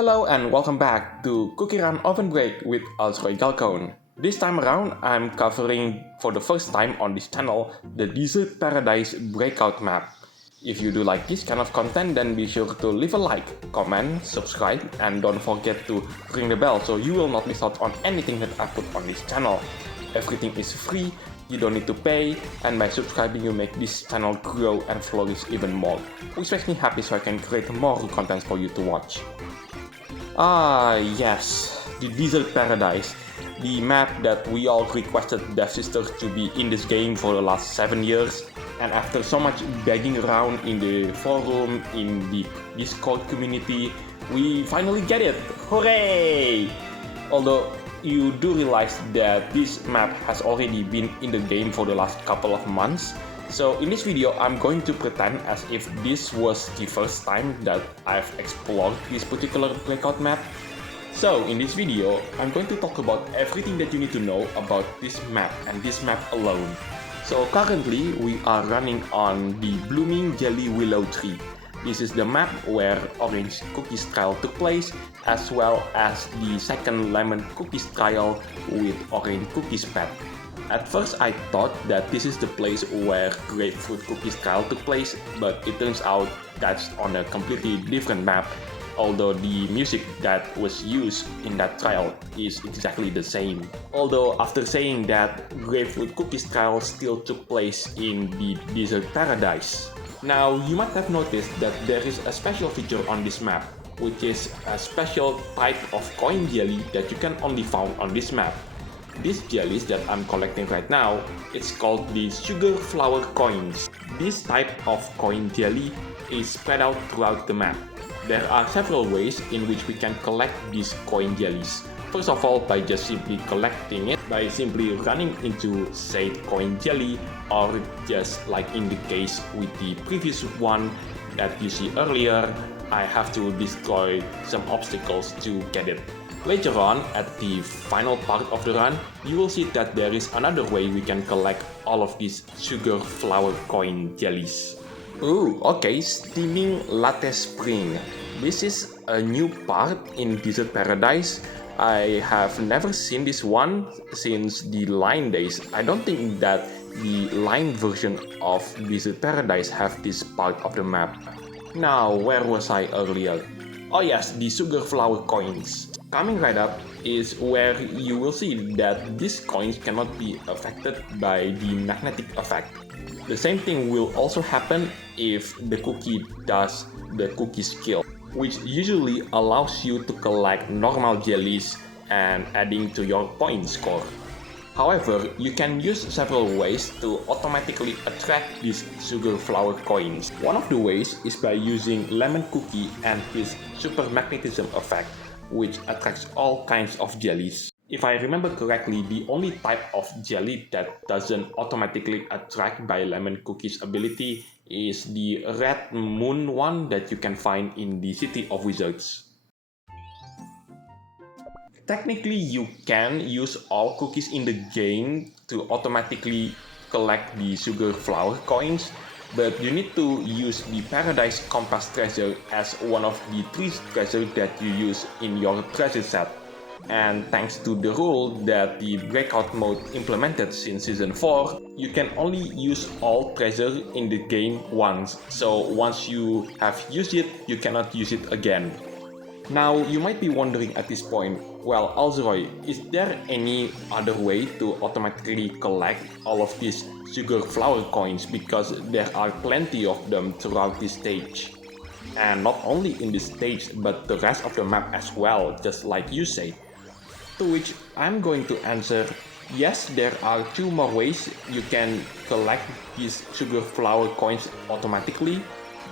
Hello and welcome back to CookieRunOvenBreak with Alsroy Galcone. This time around, I'm covering for the first time on this channel the Dessertparadise Breakout map. If you do like this kind of content, then be sure to leave a like, comment, subscribe, and don't forget to ring the bell so you will not miss out on anything that I put on this channel. Everything is free, you don't need to pay, and by subscribing you make this channel grow and flourish even more, which makes me happy so I can create more content for you to watch. Yes, the Dessertparadise, the map that we all requested Devsisters to be in this game for the last 7 years, and after so much begging around in the forum, in the Discord community, we finally get it! Hooray! Although you do realize that this map has already been in the game for the last couple of months, so in this video I'm going to pretend as if this was the first time that I've explored this particular Breakout map. So in this video, I'm going to talk about everything that you need to know about this map and this map alone. So currently we are running on the Blooming Jelly Willow Tree. This is the map where Orange Cookies trial took place, as well as the second Lemon Cookies trial with Orange Cookies pet. At first I thought that this is the place where Grapefruit Cookies trial took place, but it turns out that's on a completely different map, although the music that was used in that trial is exactly the same. Although after saying that, Grapefruit Cookies trial still took place in the Dessertparadise. Now you might have noticed that there is a special feature on this map, which is a special type of coin jelly that you can only find on this map. These jellies that I'm collecting right now, it's called the sugar flower coins. This type of coin jelly is spread out throughout the map. There are several ways in which we can collect these coin jellies. First of all, by just simply collecting it, by simply running into said coin jelly, or just like in the case with the previous one that you see earlier, I have to destroy some obstacles to get it. Later on, at the final part of the run, you will see that there is another way we can collect all of these sugar flower coin jellies. Ooh, okay, Steaming Latte Spring. This is a new part in Dessertparadise. I have never seen this one since the line days. I don't think that the line version of Dessertparadise have this part of the map. Now, where was I earlier? Oh yes, the sugar flower coins. Coming right up is where you will see that these coins cannot be affected by the magnetic effect. The same thing will also happen if the cookie does the cookie skill, which usually allows you to collect normal jellies and adding to your point score. However, you can use several ways to automatically attract these sugar flower coins. One of the ways is by using Lemon Cookie and his super magnetism effect, which attracts all kinds of jellies. If I remember correctly, the only type of jelly that doesn't automatically attract by Lemon Cookie's ability is the Red Moon one that you can find in the City of Wizards. Technically, you can use all cookies in the game to automatically collect the sugar flower coins, but you need to use the Paradise Compass treasure as one of the 3 treasures that you use in your treasure set. And thanks to the rule that the Breakout mode implemented since Season 4, you can only use all treasure in the game once, so once you have used it, you cannot use it again. Now, you might be wondering at this point, well, Alsroy, is there any other way to automatically collect all of these sugar flower coins, because there are plenty of them throughout this stage? And not only in this stage, but the rest of the map as well, just like you say. To which I'm going to answer, yes, there are 2 more ways you can collect these sugar flower coins automatically.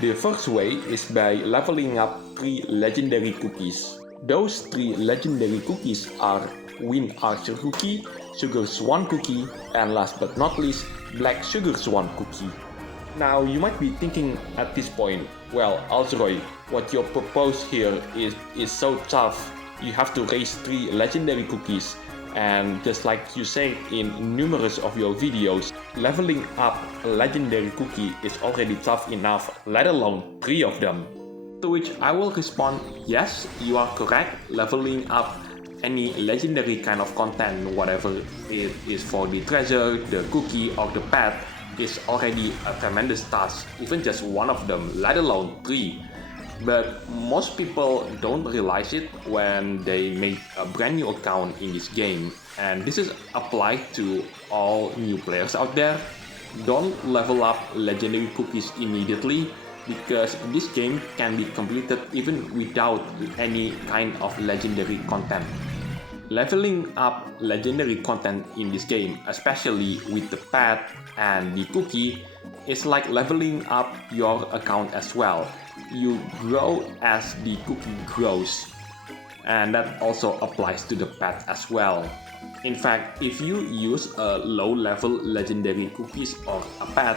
The first way is by leveling up 3 legendary cookies. Those 3 legendary cookies are Wind Archer Cookie, Sugar Swan Cookie, and last but not least, Black Sugar Swan Cookie. Now you might be thinking at this point, well, Alsroy, what you propose here is so tough. You have to raise 3 legendary cookies, and just like you say in numerous of your videos, leveling up a legendary cookie is already tough enough, let alone 3 of them. To which I will respond, yes, you are correct, leveling up any legendary kind of content, whatever it is for the treasure, the cookie or the pet, is already a tremendous task, even just one of them, let alone 3. But most people don't realize it when they make a brand new account in this game, and this is applied to all new players out there. Don't level up legendary cookies immediately, because this game can be completed even without any kind of legendary content. Leveling up legendary content in this game, especially with the pet and the cookie, is like leveling up your account as well. You grow as the cookie grows, and that also applies to the pet as well. In fact, if you use a low-level legendary cookies or a pet,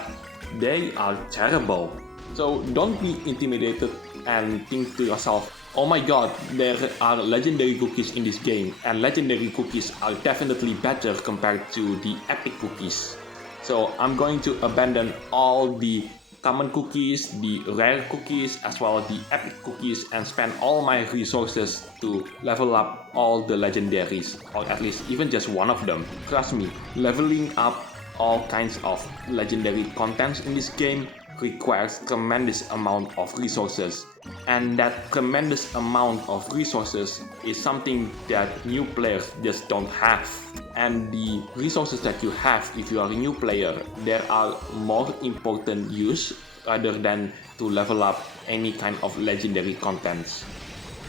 they are terrible. So don't be intimidated and think to yourself, oh my god, there are legendary cookies in this game, and legendary cookies are definitely better compared to the epic cookies. So I'm going to abandon all the common cookies, the rare cookies, as well as the epic cookies, and spend all my resources to level up all the legendaries, or at least even just one of them. Trust me, leveling up all kinds of legendary contents in this game requires tremendous amount of resources, and that tremendous amount of resources is something that new players just don't have. And the resources that you have, if you are a new player, there are more important use rather than to level up any kind of legendary contents.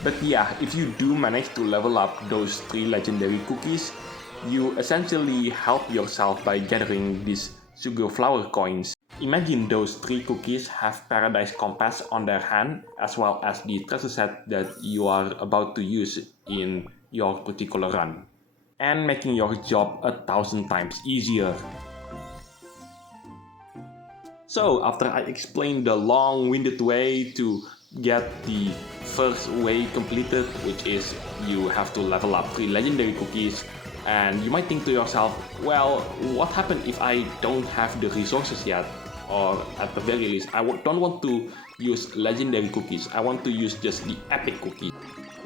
But yeah, if you do manage to level up those 3 legendary cookies, you essentially help yourself by gathering these sugar flower coins. Imagine those 3 cookies have Paradise Compass on their hand, as well as the treasure set that you are about to use in your particular run, and making your job 1,000 times easier. So after I explained the long-winded way to get the first way completed, which is you have to level up 3 legendary cookies, and you might think to yourself, well, what happens if I don't have the resources yet? Or at the very least, I don't want to use legendary cookies, I want to use just the epic cookies.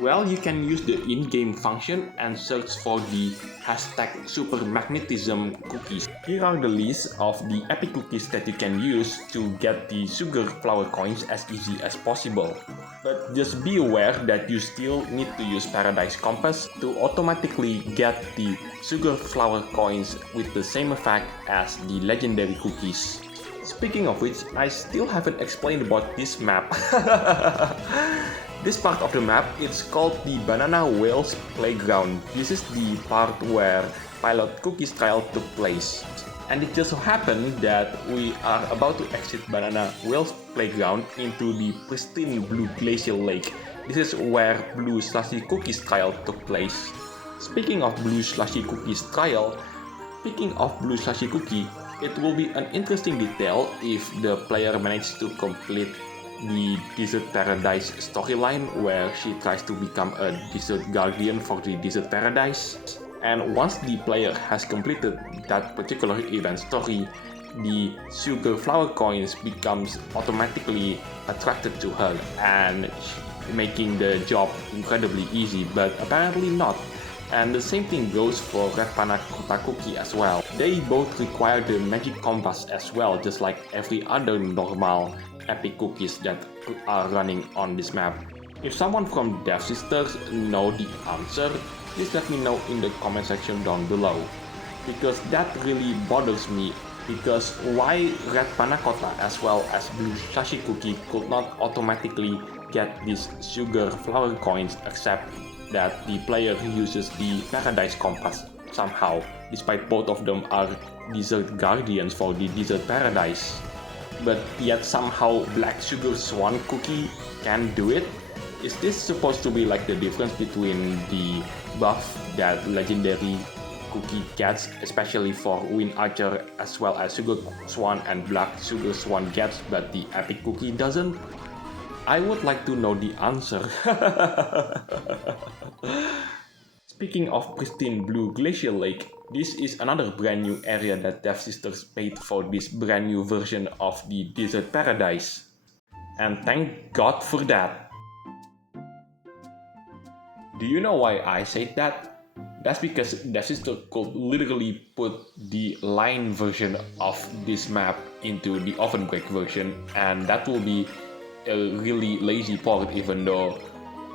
Well, you can use the in-game function and search for the hashtag super magnetism cookies. Here are the list of the epic cookies that you can use to get the sugar flower coins as easy as possible. But just be aware that you still need to use Paradise Compass to automatically get the sugar flower coins with the same effect as the legendary cookies. Speaking of which, I still haven't explained about this map. This part of the map, it's called the Banana Whales Playground. This is the part where Pilot Cookie's trial took place. And it just so happened that we are about to exit Banana Whales Playground into the pristine blue glacial lake. This is where Blue Slushy Cookie's trial took place. Speaking of Blue Slushy Cookie's trial, it will be an interesting detail if the player manages to complete the Dessertparadise storyline, where she tries to become a desert guardian for the Dessertparadise. And once the player has completed that particular event story, the sugar flower coins becomes automatically attracted to her and making the job incredibly easy, but apparently not. And the same thing goes for Red Panna Cotta Cookie as well. They both require the magic compass as well, just like every other normal epic cookies that are running on this map. If someone from Devsisters know the answer, please let me know in the comment section down below, because that really bothers me. Because why Red Panna Cotta as well as Blue Slushy Cookie could not automatically get these sugar flower coins, except that the player uses the Paradise Compass somehow, despite both of them are desert guardians for the Dessertparadise. But yet somehow Black Sugar Swan Cookie can do it? Is this supposed to be like the difference between the buff that legendary cookie gets, especially for Wind Archer, as well as Sugar Swan and Black Sugar Swan gets, but the epic cookie doesn't? I would like to know the answer. Speaking of pristine blue glacial lake, this is another brand new area that Devsisters made for this brand new version of the Dessertparadise. And thank God for that. Do you know why I said that? That's because Devsisters could literally put the line version of this map into the OvenBreak version, and that will be a really lazy port, even though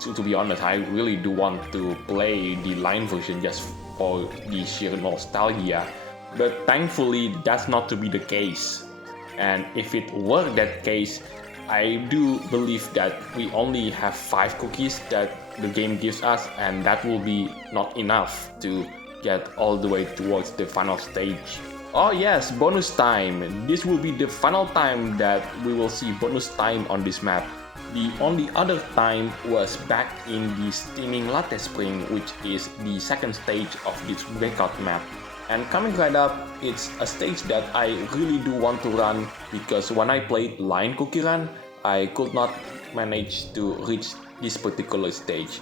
to be honest, I really do want to play the line version just for the sheer nostalgia. But thankfully, that's not to be the case. And if it were that case, I do believe that we only have 5 cookies that the game gives us, and that will be not enough to get all the way towards the final stage. Oh yes, bonus time! This will be the final time that we will see bonus time on this map. The only other time was back in the Steaming Latte Spring, which is the second stage of this Breakout map. And coming right up, it's a stage that I really do want to run, because when I played Line Cookie Run, I could not manage to reach this particular stage.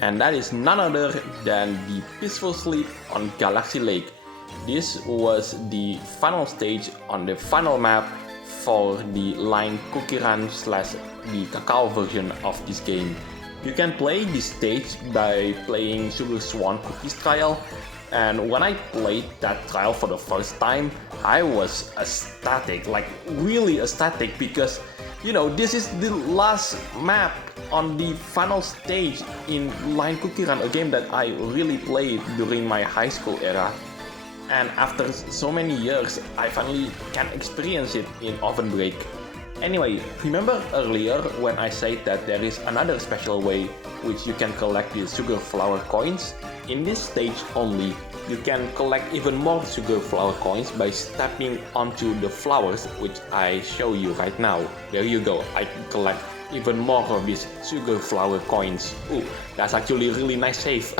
And that is none other than the Peaceful Sleep on Galaxy Lake. This was the final stage on the final map for the Line Cookie Run / the Kakao version of this game. You can play this stage by playing Sugar Swan Cookies Trial, and when I played that trial for the first time, I was ecstatic, like really ecstatic, because you know, this is the last map on the final stage in Line Cookie Run, a game that I really played during my high school era. And after so many years, I finally can experience it in OvenBreak. Anyway, remember earlier when I said that there is another special way which you can collect the sugar flower coins? In this stage only, you can collect even more sugar flower coins by stepping onto the flowers, which I show you right now. There you go, I can collect even more of these sugar flower coins. Ooh, that's actually a really nice save.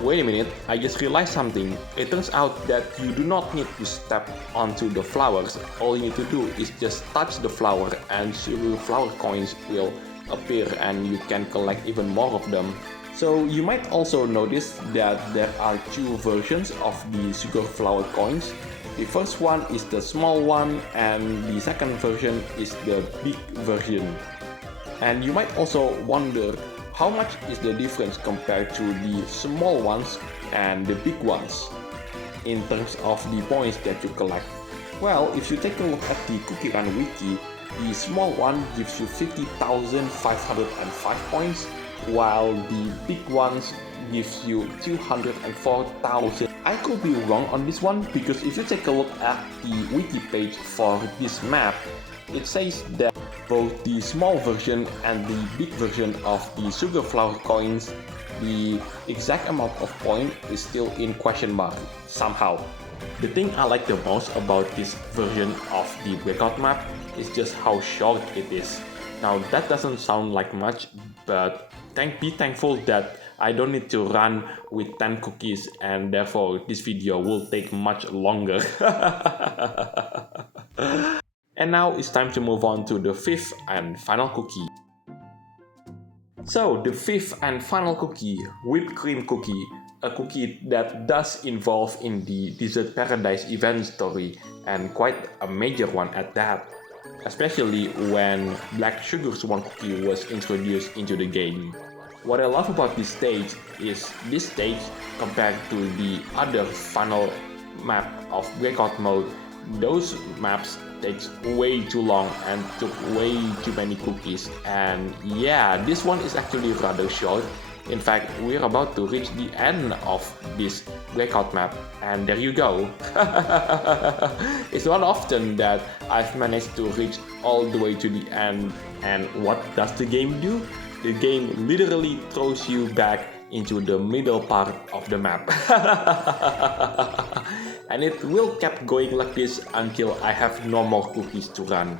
Wait a minute, I just realized something. It turns out that you do not need to step onto the flowers. All you need to do is just touch the flower and sugar flower coins will appear and you can collect even more of them. So you might also notice that there are 2 versions of the sugar flower coins. The first one is the small one and the second version is the big version. And you might also wonder, how much is the difference compared to the small ones and the big ones in terms of the points that you collect? Well, if you take a look at the CookieRun wiki, the small one gives you 50,505 points, while the big ones gives you 204,000. I could be wrong on this one, because if you take a look at the wiki page for this map, it says that both the small version and the big version of the sugar flower coins, the exact amount of point is still in question mark somehow. The thing I like the most about this version of the Breakout map is just how short it is. Now that doesn't sound like much, but be thankful that I don't need to run with 10 cookies, and therefore this video will take much longer. And now it's time to move on to the 5th and final cookie. So the 5th and final cookie, whipped cream cookie, a cookie that does involve in the Dessertparadise event story, and quite a major one at that, especially when Black Sugar Swan Cookie was introduced into the game. What I love about this stage is this stage, compared to the other final map of Breakout mode, those maps takes way too long and took way too many cookies, and yeah, this one is actually rather short. In fact, we're about to reach the end of this Breakout map, and there you go. It's not often that I've managed to reach all the way to the end, and what does the game do? The game literally throws you back into the middle part of the map. And it will keep going like this until I have no more cookies to run.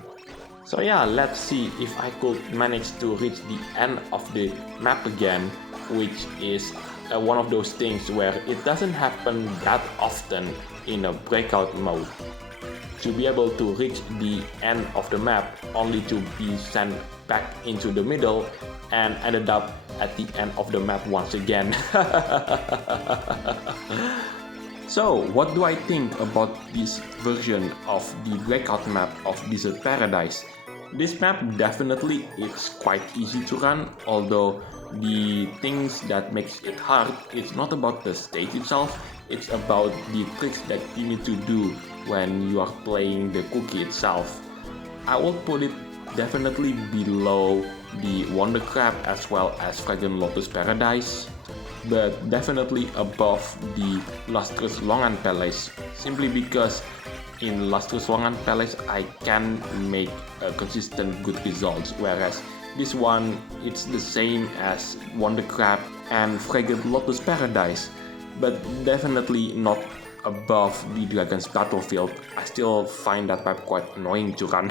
So yeah, let's see if I could manage to reach the end of the map again, which is one of those things where it doesn't happen that often in a Breakout mode. To be able to reach the end of the map only to be sent back into the middle and ended up at the end of the map once again. So, what do I think about this version of the Breakout map of Dessertparadise? This map definitely is quite easy to run, although the things that makes it hard is not about the stage itself, it's about the tricks that you need to do when you are playing the cookie itself. I will put it definitely below the Wonder Crab as well as Fragrant Lotus Paradise, but definitely above the Lustrous Longan Palace, simply because in Lustrous Longan Palace I can make a consistent good results, whereas this one it's the same as Wonder Crab and Fragrant Lotus Paradise, but definitely not above the Dragon's Battlefield. I still find that map quite annoying to run.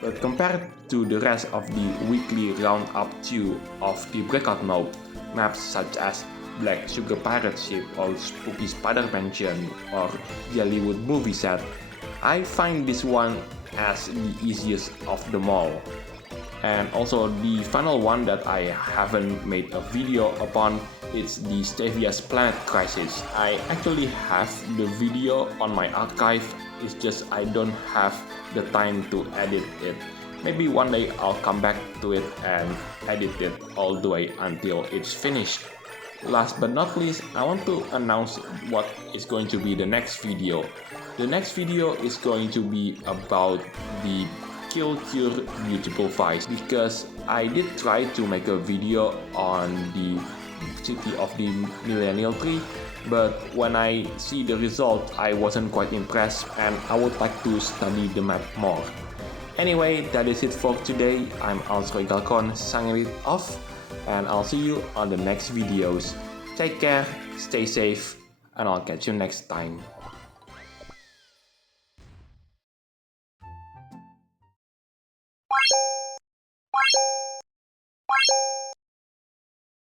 But compared to the rest of the weekly roundup 2 of the Breakout mode, maps such as Black Sugar Pirate Ship or Spooky Spider Mansion or Jellywood Movie Set, I find this one as the easiest of them all. And also the final one that I haven't made a video upon is the Stevia's Planet Crisis. I actually have the video on my archive, it's just I don't have the time to edit it. Maybe one day I'll come back to it and edit it all the way until it's finished. Last but not least, I want to announce what is going to be the next video. The next video is going to be about the Kill Cure Beautiful Vice, because I did try to make a video on the City of the Millennial Tree, but when I see the result I wasn't quite impressed and I would like to study the map more. Anyway, that is it for today. I'm Alsroy Galcon signing it off, and I'll see you on the next videos. Take care, stay safe, and I'll catch you next time.